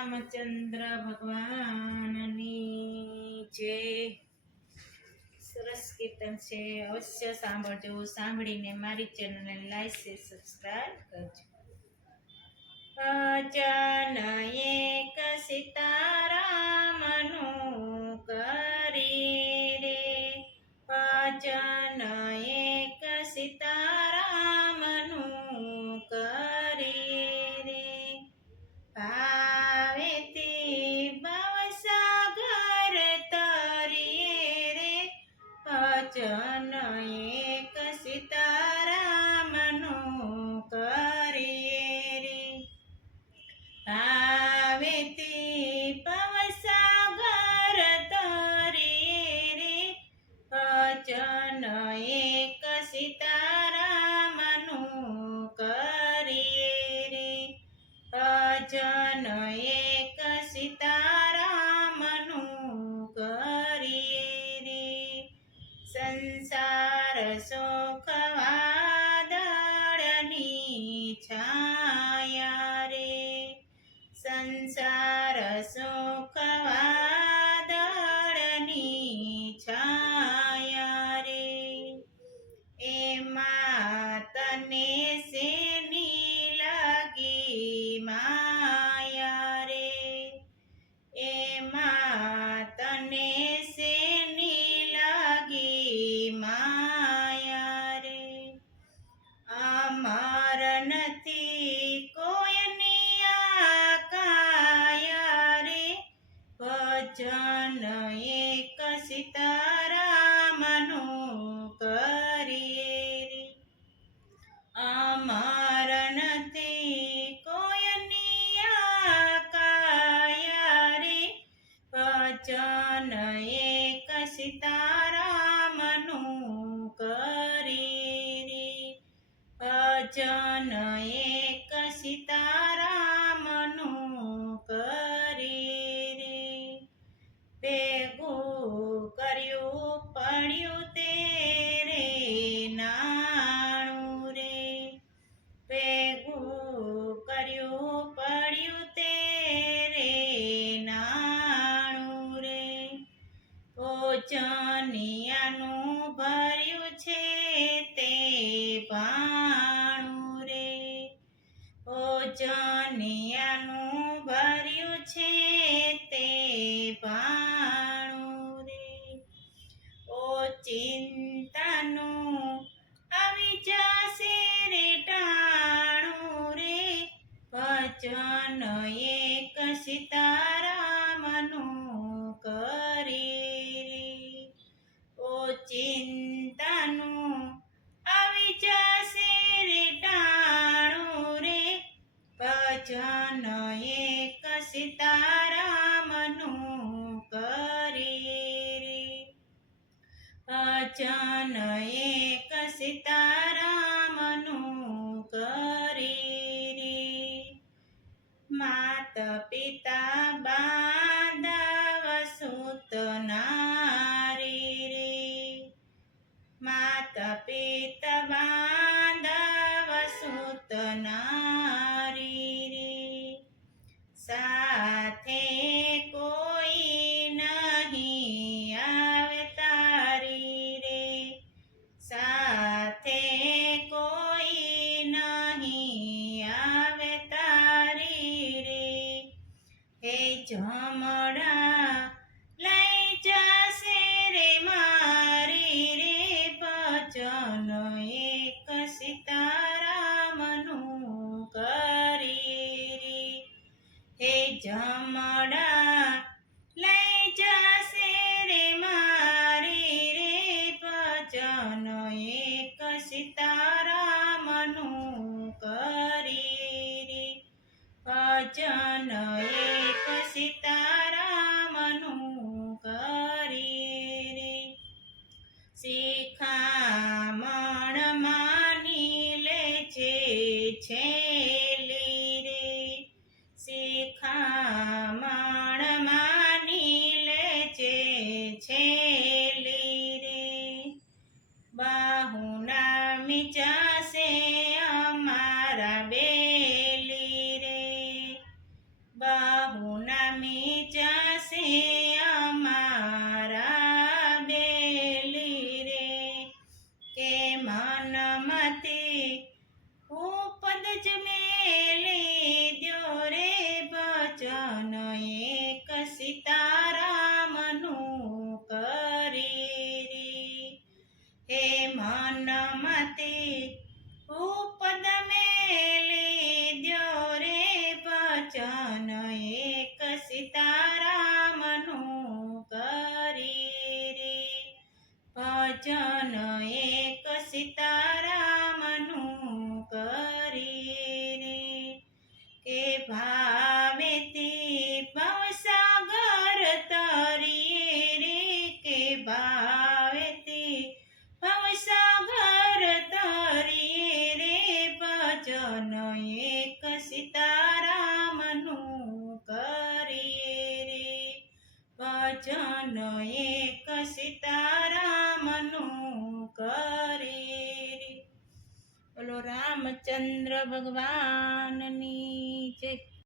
રામચંદ્ર ભગવાનની જય. સરસ કીર્તન છે, અવશ્ય સાંભળજો. સાંભળીને મારી ચેનલને લાઈક શેર સબસ્ક્રાઇબ કરજો. ભજન એક સીતારામનું કરી રે, ભજન એક સીતારામનું કરી રે, ભાવેથી ભવસાગર તરીએ રે, ભજન એક સીતારામનું કરીએ રે, ભાવેથી ભવસાગર તરીએ રે, ભજન એક સીતારામનું કરીએ રે, ભજન એક સીતારામનું કરીએ રે, સંસાર સુખ વાદળની છાયા રે, સંસાર સુખ વાદળની છાયા રે, એમાં તને શેની લાગી માયા રે, એમાં તને શેની લાગી માયા રે, અમર નથી કોઈની આ કાયા રે, ભજન એક સીતારામનું કરીએ રે, અમર નથી કોઈની આ કાયા રે, ભજન એક સીતારામનું કરીએ રે, ભજન એક સીતારામનું કરીએ રે, ભેગું કર્યું પડ્યું તેરે નાણું રે, ભેગું કર્યું પડ્યું તેરે નાણું રે, ભોજનિયાનું ભર્યું છે તે ભાણું રે, ભોજનિયાનું ભર્યું છે તે ભાણું રે, ઓ ચિંતાનું આવી જશે રે ટાણું રે, ભજન એક સીતારામનું કરીએ રે, ઓ ચિંતાનું આવી જશે રે ટાણું રે, ભજન એક સીતારામનું કરીએ રે, ભજન એક સીતારામનું કરીએ રે, માત પિતા બાંધવ સૂત નારી રે, માત પિતા બાંધવ સૂત નારી રે, સાથે કોઈ નહીં આવે તારી રે, સાથે કોઈ નહીં આવે તારી રે, હે જમણા લઈ જશે રે મારી રે, ભજન એક સીતારામનું કરીએ રે, હે જમણા લઈ જશે રે મારી રે, ભજન એક સીતારામનું કરીએ રે, ભજન એક સીતારામનું કરીએ રે, શિખામણ માની લે છે છેલી રે, શિખામણ માની લે છે છેલી રે, બાહુના મીચાશે અમારા બેલી રે, બા બાહુના મીચાશે અમારા બેલી રે કે મનમતી ઉપદ જ મેલી દ્યો રે વચન એક સીતારામનું કરી રે હે મનમતી ઉપદ મેલી દ્યો રે વચન એક સીતારામનું કરી રે ભજન એક સીતારામનું કરી રે કે ભાવેતી ભવસાગર તરીએ રે કે ભાવેતી ભવસાગર તરીએ રે ભજન એક સીતારામનું કરીએ રે ભજન એક સીતારામનું કરીએ રે બોલો રામચંદ્ર ભગવાનની જય.